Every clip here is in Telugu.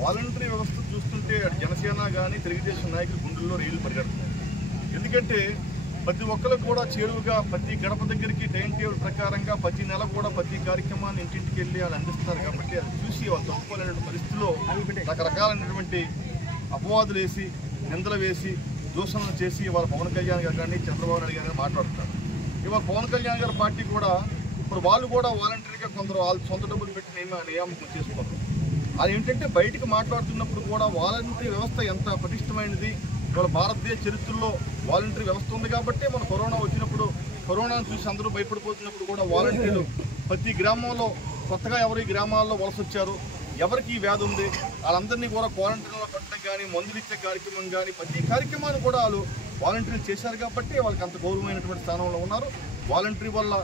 వాలంటరీ వ్యవస్థ చూస్తుంటే జనసేన కానీ తెలుగుదేశం నాయకులు గుండెల్లో రైలు పరిగెడుతున్నారు. ఎందుకంటే ప్రతి ఒక్కరు కూడా చేరువుగా ప్రతి గడప దగ్గరికి టైం టేబుల్ ప్రకారంగా ప్రతి నెల కూడా ప్రతి కార్యక్రమాన్ని ఇంటింటికి వెళ్ళి వాళ్ళు అందిస్తారు. కాబట్టి అది చూసి వాళ్ళు తప్పుకోలేని పరిస్థితుల్లో రకరకాలైనటువంటి అపవాదులు వేసి నిందలు వేసి దూషణలు చేసి వాళ్ళ పవన్ కళ్యాణ్ గారు కానీ చంద్రబాబు నాయుడు గారు మాట్లాడుతున్నారు. ఇవాళ పవన్ కళ్యాణ్ గారి పార్టీ కూడా ఇప్పుడు వాళ్ళు కూడా వాలంటరీగా కొందరు వాళ్ళు సొంత డబ్బులు పెట్టి నియామకం చేసుకున్నారు. అది ఏంటంటే బయటకు మాట్లాడుతున్నప్పుడు కూడా వాలంటరీ వ్యవస్థ ఎంత పటిష్టమైనది, ఇవాళ భారతదేశ చరిత్రలో వాలంటరీ వ్యవస్థ ఉంది. కాబట్టి మన కరోనా వచ్చినప్పుడు కరోనాను చూసి అందరూ భయపడిపోతున్నప్పుడు కూడా వాలంటీర్లు ప్రతి గ్రామంలో కొత్తగా ఎవరు ఈ గ్రామాల్లో వలస వచ్చారు, ఎవరికి ఈ వ్యాధి ఉంది, వాళ్ళందరినీ కూడా క్వారంటైన్లో పెట్టడం కానీ మందులు ఇచ్చే కార్యక్రమం కానీ ప్రతి కార్యక్రమాన్ని కూడా వాళ్ళు వాలంటీర్లు చేశారు. కాబట్టి వాళ్ళకి అంత గౌరవమైనటువంటి స్థానంలో ఉన్నారు. వాలంటరీ వల్ల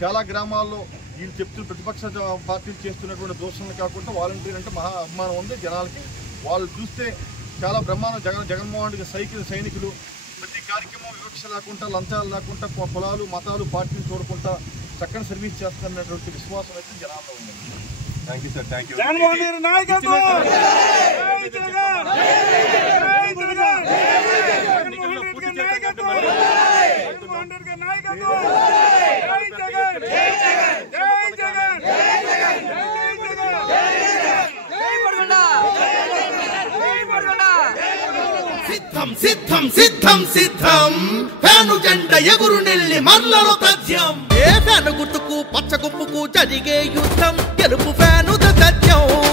చాలా గ్రామాల్లో వీళ్ళు చెప్తూ ప్రతిపక్ష పార్టీలు చేస్తున్నటువంటి దోషణలు కాకుండా వాలంటీర్ అంటే మహా అభిమానం ఉంది జనాలకి. వాళ్ళు చూస్తే చాలా బ్రహ్మాండం. జగన్మోహన్ రెడ్డి సైనికులు ప్రతి కార్యక్రమం వివక్ష లేకుండా లంచాలు లేకుండా కులాలు మతాలు పార్టీలు చూడకుండా చక్కని సర్వీస్ చేస్తున్నటువంటి విశ్వాసం అయితే జనాల్లో ఉంది. Thank you sir. Thank you. సిద్ధం సిద్ధం సిద్ధం సిద్ధం ఫ్యాను జెండ ఎగురు నెల్లి మర్లలో తథ్యం. ఏ ఫ్యాను గుర్తుకు పచ్చ గుప్పుకు జరిగే యుద్ధం గెలుపు ఫ్యాను తథ్యం.